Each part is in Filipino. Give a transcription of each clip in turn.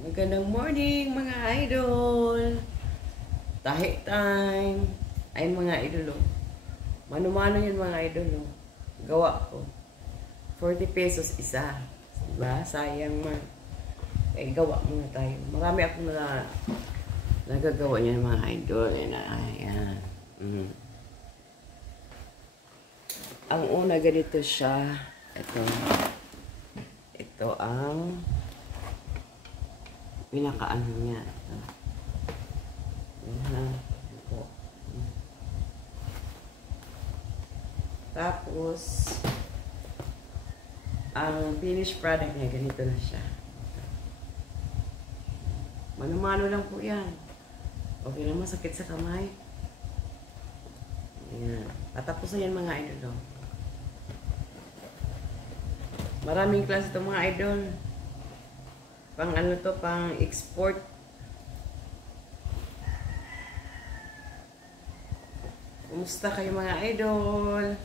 Magandang morning mga idol. Tahi time. Ay mga idol oh. Mano-mano yun mga idol oh. Gawa ko. 40 pesos isa. Diba? Sayang man. Ay gawa muna tayo. Marami akong nagagawa niyan mga idol. Ayan. Ang una ganito siya. Ito ang pinakaano niya. Ito. Tapos, ang finished product niya, ganito na siya. Mano-mano lang po yan. Okay lang, masakit sa kamay. Ayan. Patapusan yan mga idol. Maraming klase itong mga idol. Pang ano to, pang export. Kumusta kayo mga idol?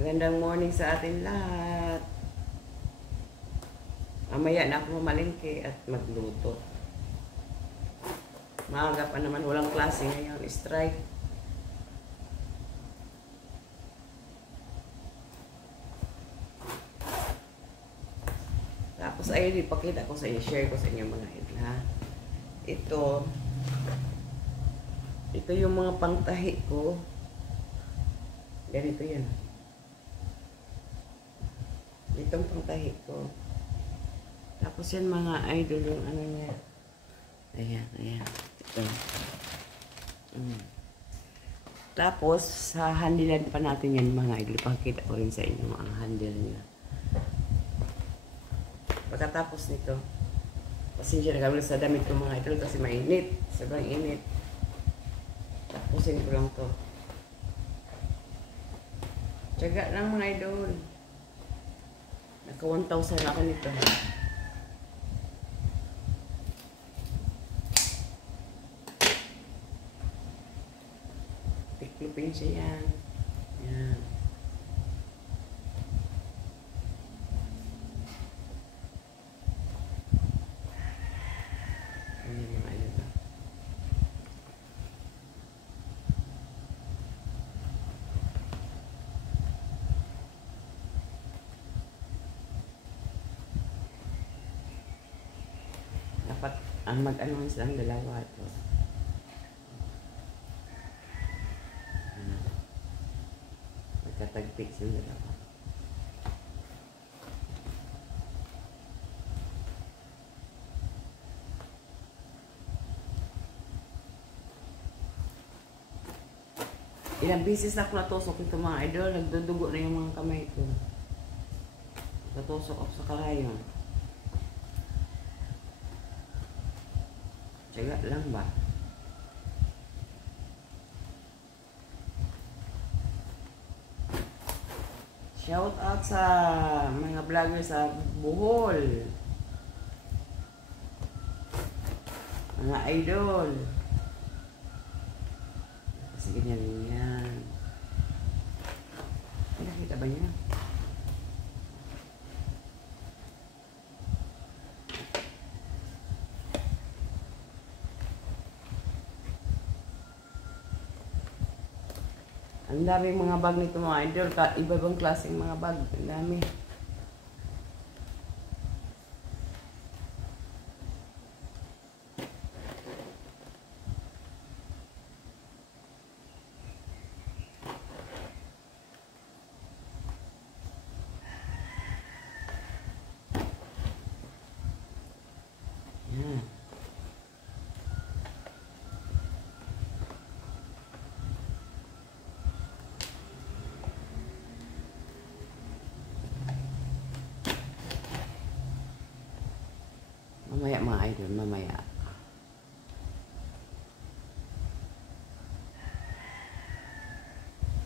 Magandang morning sa atin lahat. Mamaya na ako mamalingke at magluto. Maaga pa naman, walang klase ngayon, strike. Tapos ayun, ipakita ko sa inyo, share ko sa inyo mga idol ha. Ito yung mga pangtahi ko. Ganito yan. Itong pangtahi ko. Tapos yan mga idol yung ano niya. Ayan. Ito. Tapos sa handilan pa natin yan mga idol. Ipakita ko rin sa inyo ang handle niya. Pagkatapos nito, pasensya na kami sa damit ko mga idol kasi mainit. Sobrang init. Tapusin ko lang to. Tiyaga lang mga idol. Naka 1,000 ako nito. Tiklupin siya yan. Yan. Dapat ang mag-ano silang dalawa ito. Magkatagpik silang dalawa. Ilang beses na ako natusok ito mga idol. Nagdudugo na yung mga kamay ko. Natusok ako sa kalayon. Tiyaga lang ba? Shout out sa mga vlogger sa Bohol. Mga idol. Kasi ganyan yan. Nakita ba niya? Ang daming mga bag nito mga idol. Iba-ibang klaseng mga bag. Ang dami. Yan. Mamaya mga idol, mamaya.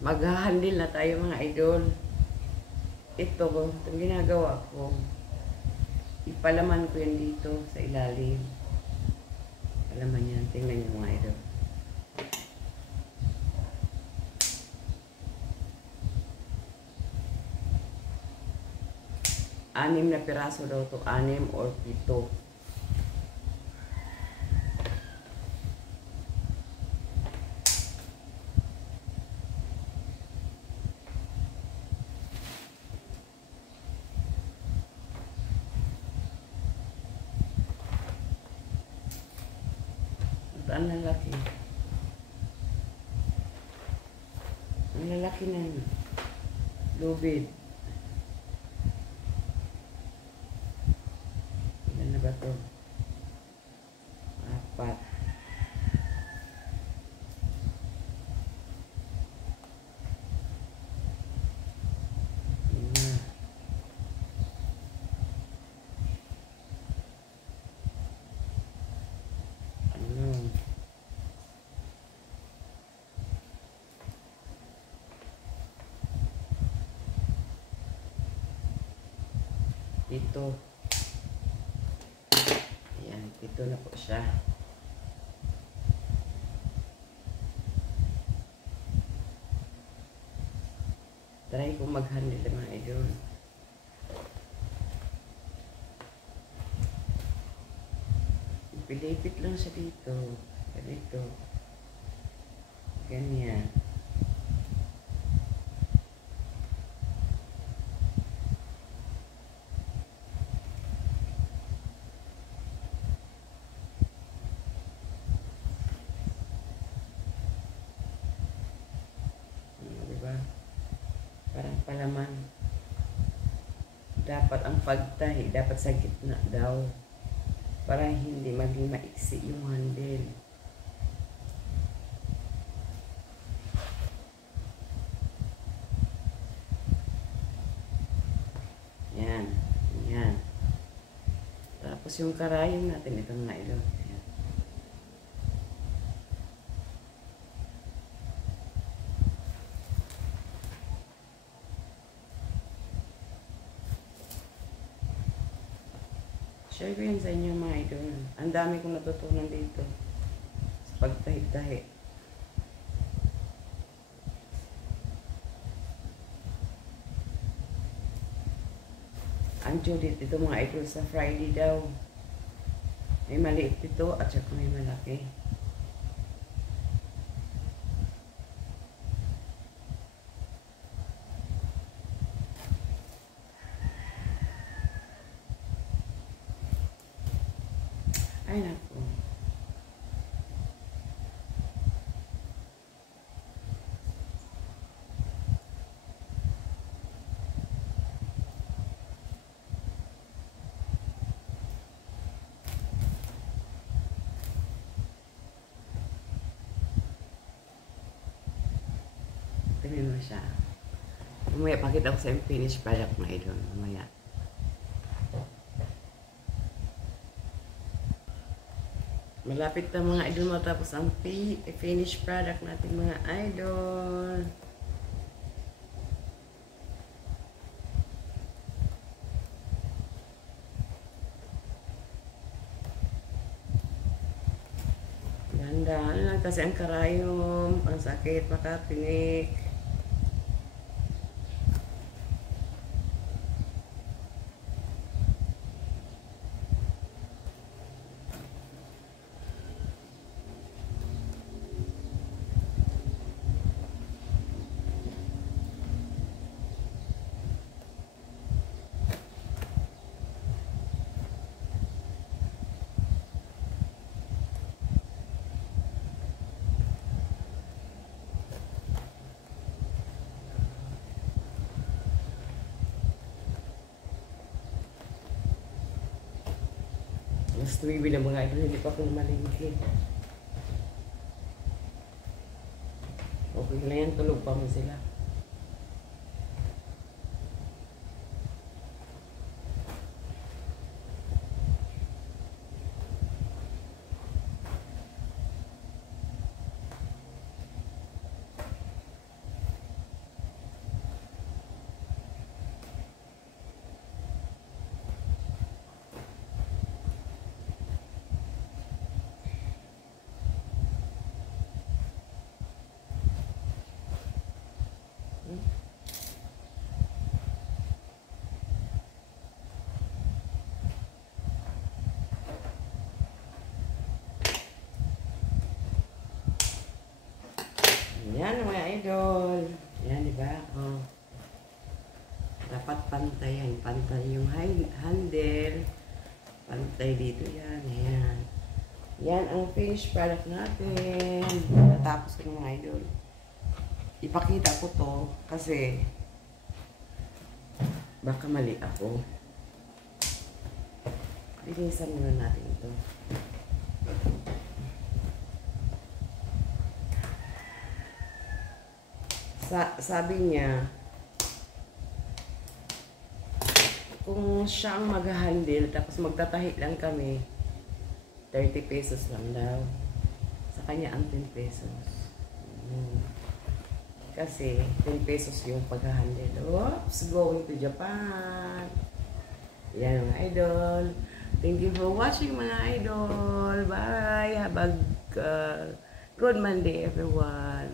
Maghahandil na tayo mga idol. Itong ginagawa ko. Ipalaman ko yan dito sa ilalim. Palaman yan. Tingnan nyo mga idol. 6 na piraso daw to, 6 or 7. Ang lalaki. Ang lalaki na yun. Lubid. Ilan na ba ito? 4. 5. Dito. Ayan, dito na po siya. Try ko mag-handle mga idol. Pilipit lang siya dito. Dito. Ganyan. Parang palaman. Dapat ang pagtahi, dapat sa gitna daw. Para hindi maging maiksi yung handle. Yan. Yan. Tapos yung karayom natin, ito mga ilo. Share ko yan sa inyo mga idol. Ang dami kong natutunan dito sa pagtahi-tahi. Ang Judith dito mga idol sa Friday daw. May maliit dito at saka may malaki. Ay, naku. Tingnan mo siya. Mamaya pakita ko sa yung finished product na idol. Mamaya. Malapit na mga idol matapos ang finished product natin mga idol. Dahan-dahan lang kasi ang karayom, ang sakit, makapinik. Mas tuwi na mga idol, hindi pa ako malingki. Okay na yan, tulog pa mo sila. idol. Yan, di ba? Oh. Dapat pantay yan. Pantay yung handle. Pantay dito yan. Ayan. Yan ang finished product natin. Natapos ko mga idol. Ipakita ko to kasi baka mali ako. Linisan muna natin ito. Sabi niya, kung siya ang mag-handle, tapos magtatahi lang kami, 30 pesos lang daw. Sa kanya ang 10 pesos. Kasi 10 pesos yung pag-handle. Oops, going to Japan. Yan mga idol. Thank you for watching mga idol. Bye. Have a good Monday everyone.